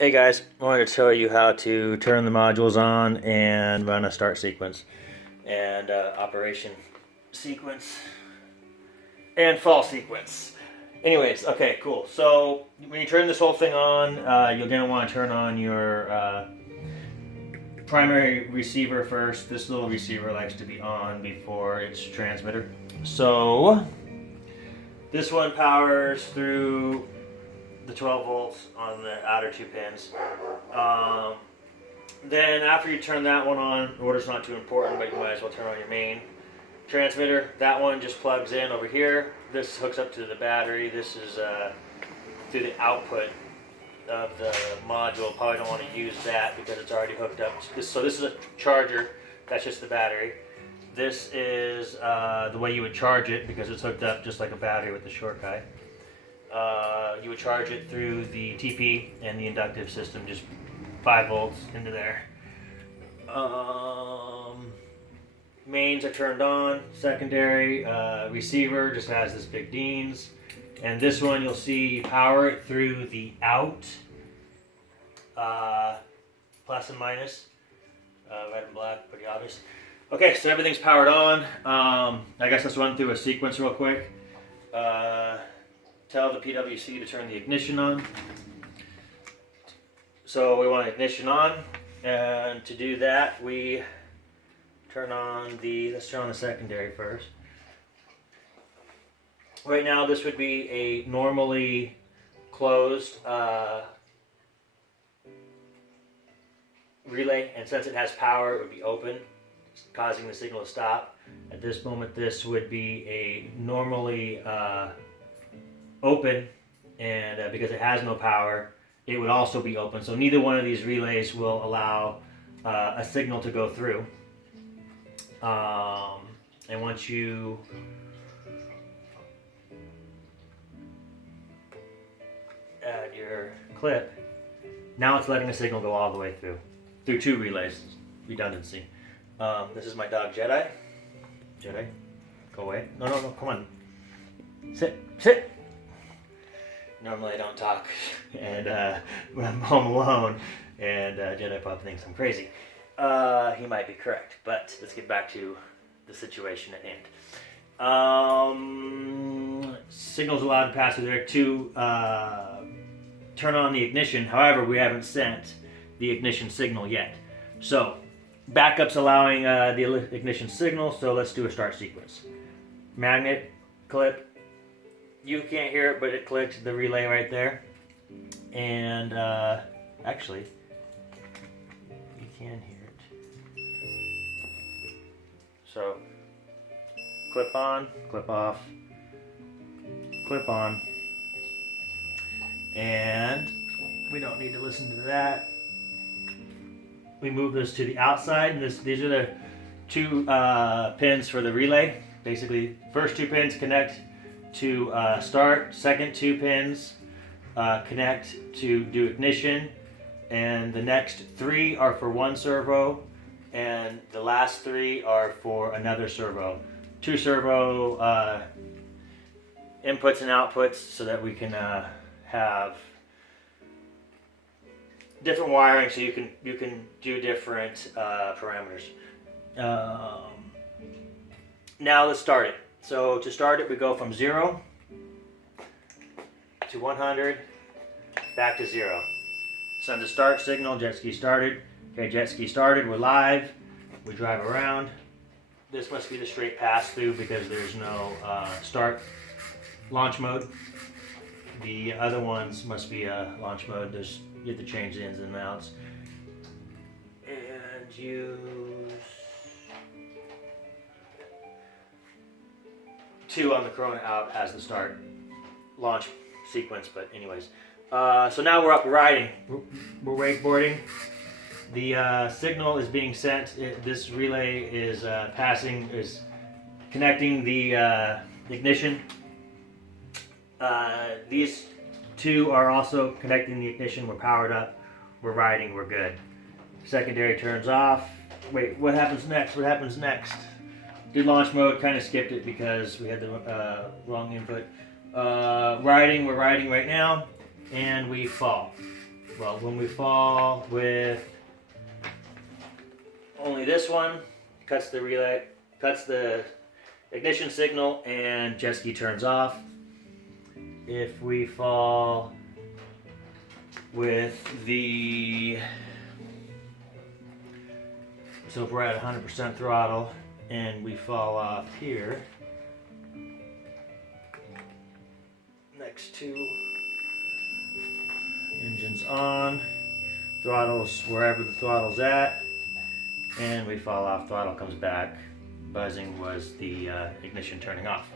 Hey guys, I wanted to show you how to turn the modules on and run a start sequence and operation sequence and fall sequence. Anyways, okay, cool. So when you turn this whole thing on, you're going to want to turn on your primary receiver first. This little receiver likes to be on before its transmitter. So this one powers through the 12 volts on the outer two pins. Then after you turn that one on, order's not too important, but you might as well turn on your main transmitter. That one just plugs in over here. This hooks up to the battery. This is through the output of the module. Probably don't want to use that because it's already hooked up. So this is a charger. That's just the battery. This is the way you would charge it because it's hooked up just like a battery with the short guy. You would charge it through the TP and the inductive system, just 5 volts into there. Mains are turned on. Secondary receiver just has this big Deans. And this one you'll see you power it through the out, plus and minus, red and black, pretty obvious. Okay, so everything's powered on. I guess let's run through a sequence real quick. Tell the PWC to turn the ignition on. So we want ignition on, and to do that we turn on let's turn on the secondary first. Right now this would be a normally closed relay, and since it has power it would be open, causing the signal to stop. At this moment this would be a normally open, and because it has no power it would also be open, so neither one of these relays will allow a signal to go through. And once you add your clip, now it's letting the signal go all the way through 2 relays. Redundancy. This is my dog Jedi. Jedi, go away. No, come on. Sit. Normally I don't talk, and when I'm home alone, and Jedi probably thinks I'm crazy. He might be correct, but let's get back to the situation at hand. Signals allowed to pass through there to turn on the ignition. However, we haven't sent the ignition signal yet. So, backup's allowing the ignition signal, so let's do a start sequence. Magnet, clip. You can't hear it, but it clicked the relay right there. And actually, you can hear it. So, clip on, clip off, clip on. And we don't need to listen to that. We move this to the outside, and these are the 2 pins for the relay. Basically, first 2 pins connect to start, second 2 pins connect to do ignition, and the next 3 are for 1 servo, and the last 3 are for another servo. 2 servo inputs and outputs so that we can have different wiring, so you can do different parameters. Now let's start it. So to start it, we go from 0 to 100, back to 0. Send the start signal, jet ski started. Okay, jet ski started, we're live. We drive around. This must be the straight pass through because there's no start launch mode. The other ones must be launch mode. You have to change the ins and outs. And use 2 on the Corona out as the start launch sequence, but anyways. So now we're up riding. We're wakeboarding. The signal is being sent. This relay is connecting the ignition. These 2 are also connecting the ignition. We're powered up. We're riding. We're good. Secondary turns off. Wait, what happens next? What happens next? Did launch mode, kind of skipped it because we had the wrong input. Riding, we're riding right now, and we fall. well, when we fall with only this one, cuts the relay, cuts the ignition signal, and jet ski turns off. If we fall with the, so if we're at 100% throttle and we fall off here, next to engine's on, throttle's wherever the throttle's at, and we fall off, throttle comes back. Buzzing was the ignition turning off.